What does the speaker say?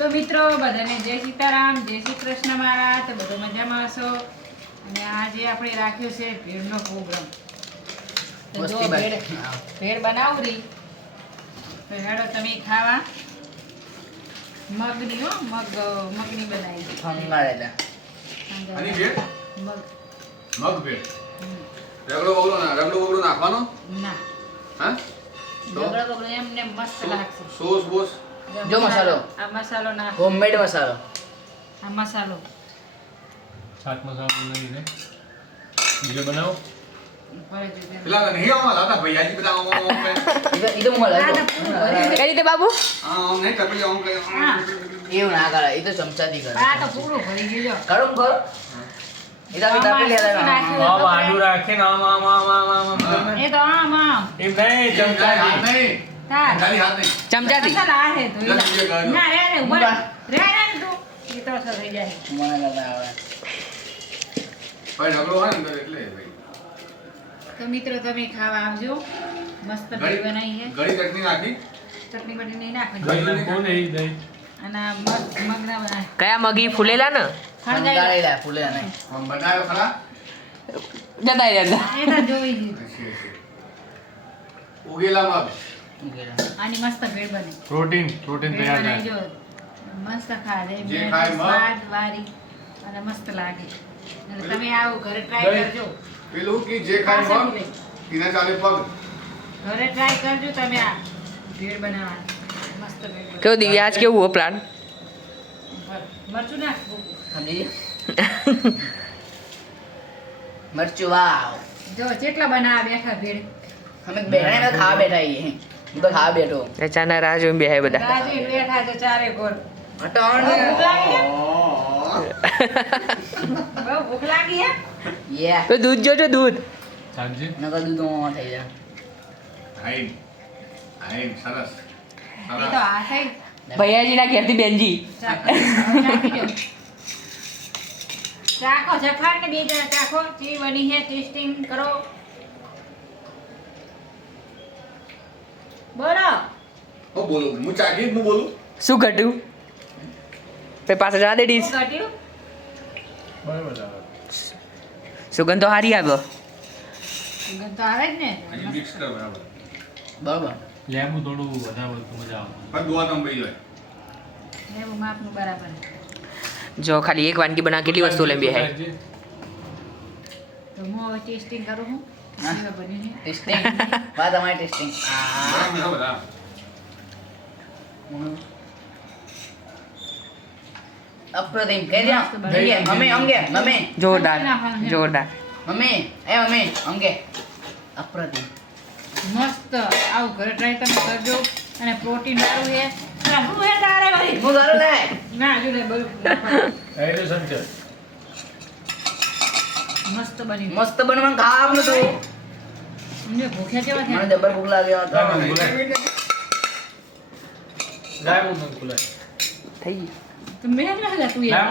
તો મિત્રો બધાને જય સીતારામ, જય શ્રી કૃષ્ણ મારા. તો બધો મજામાં હશો. અને આજે આપણે રાખ્યો છે ભેળનો પ્રોગ્રામ. તો જો ભેળ બનાવરી તો હેડો તમે ખાવા. મગની હો, મગની બનાવી ફંગાળેલા આની ભેળ મગ ભેળ રગડો બગડો નાખવાનો ના હા ઢોકળા બગડો એમને મસ્ત લાગશે. સોસ બોસ જો મસાલો આ મસાલો નાખ. હોમમેડ મસાલો આ મસાલો ચાટ મસાલો નહીં ને બીજો બનાવો પેલા નહીં આવા લાતા ભૈયાજી બધા આમ ઈતો મોલા કઈ રીતે બાબુ આમ નહીં કપી આમ કઈ એવું ના કરે ઈ તો ચમચાથી કરે આ તો પૂરું ભરી ગયો. કરો કરો ઈતા બી તાપી લેલા આમ આડું રાખે ને આમ આમ આમ આમ આમ આમ એ તો આમ એમ નહીં ચમચાથી નહીં તાર ખાલી હાથ નહીં ચમચાથી મસાલા આ હે ધોઈલા. જલ્દી એ કરજો. ના રે રે ઉભા રે રે તું એ તો અસર થઈ જાય. મને કરતા આવડે ભાઈ રગડો હોય ને અંદર એટલે ભાઈ તો મિત્રો તમે ખાવા આવજો. મસ્ત ભેળ બનાવી છે. ઘડી ચટણી નાખી ચટણી બટની નહીં નાખવાની. દહીં કોણ એ દહીં અને આ મગના બનાવે કયા મગી ફૂલેલા ને ખણગાઈ ફંગાળેલા ફૂલેલા નહીં આમ બનાવ્યો ખરા જતા જતા એ તો જોઈ લીધું. ઉગેલા મગ આની મસ્ત ભેળ બને. પ્રોટીન ભેળ તૈયાર બનાવી થાય જો મસ્ત ખાધે જે ખાય મગ. સ્વાદ વારી અને મસ્ત લાગે. અને તમે આવો ઘરે ટ્રાય દહીં. કરજો. પેલું કે જે ખાય મગ એના ચાલે પગ ઘરે ટ્રાય કરજો તમે આ ભેળ બનાવવાની. મસ્ત ભેળ બને. કેવો દિવ્યા આજ કેવું હો પ્લાન મરચું નાખ. સમજી મરચું વાવ જો કેટલા બનાવા બેઠા ભેળ. અમે બેઠા ને ખાવા બેઠા છીએ હું તો ખાવા બેઠો ચાના રાહ જોઈને બેહાય બધા રાજુ બેઠા છે ચારે ગોળ. અટણ ભૂખ લાગી છે? બહુ ભૂખ લાગી હે? યે તો દૂધ જોજો દૂધ સાંજે નકર દૂધ થઈ જાય હાઈ હાઈ સરસ એ તો આ થઈ. ભૈયાજીના ઘેરથી બેનજી ચાખો. નાખી દો. ચાખો જખાડ ને બે જણા ચાખો. ચી બની છે ટેસ્ટિંગ કરો. બોલો. હું બોલું હું ચાખી હું બોલું શું ઘટ્યું પછી પાછળ જવા દે ડીશ શું ઘટ્યું? બરાબર આવે સુગંધ તો સારી આવ્યો સુગંધ તો આવે જ ને. હજી મિક્સ કર બરાબર બરોબર લેંબુ થોડું વધારે હોય તો મજા આવે પણ દોવા તમ પઈ જાય લેવું માપનું બરાબર. જો ખાલી એક વાનગી બના કેટલી વસ્તુ લઈને બેહાય તો હું હવે ટેસ્ટિંગ કરું હું. હા. કેવા બન્યું છે? ટેસ્ટિંગ વાત અમારી ટેસ્ટિંગ બધા બધા અપ્રતિમ કહી દે મમ્મી અંગે મમ્મી જોરદાર જોરદાર મમ્મી એ મમ્મી અંગે અપ્રતિમ મસ્ત. આવું ઘરે ટ્રાય તમે કરજો. અને પ્રોટીન વાળું છે. અને હું હે તારે વાળી. હું ઘરે લે ના જો લે બરું. એ તો સંચર મસ્ત બન્યું. મસ્ત બનવાનું ખાવાનું નતું અમને ભૂખ્યા કેવા મને થયા? જબર ભૂખ લાગ્યો હતો લાયમુ નંગ ખુલાય થઈ ગઈ તો મેં ના તું લાયમુ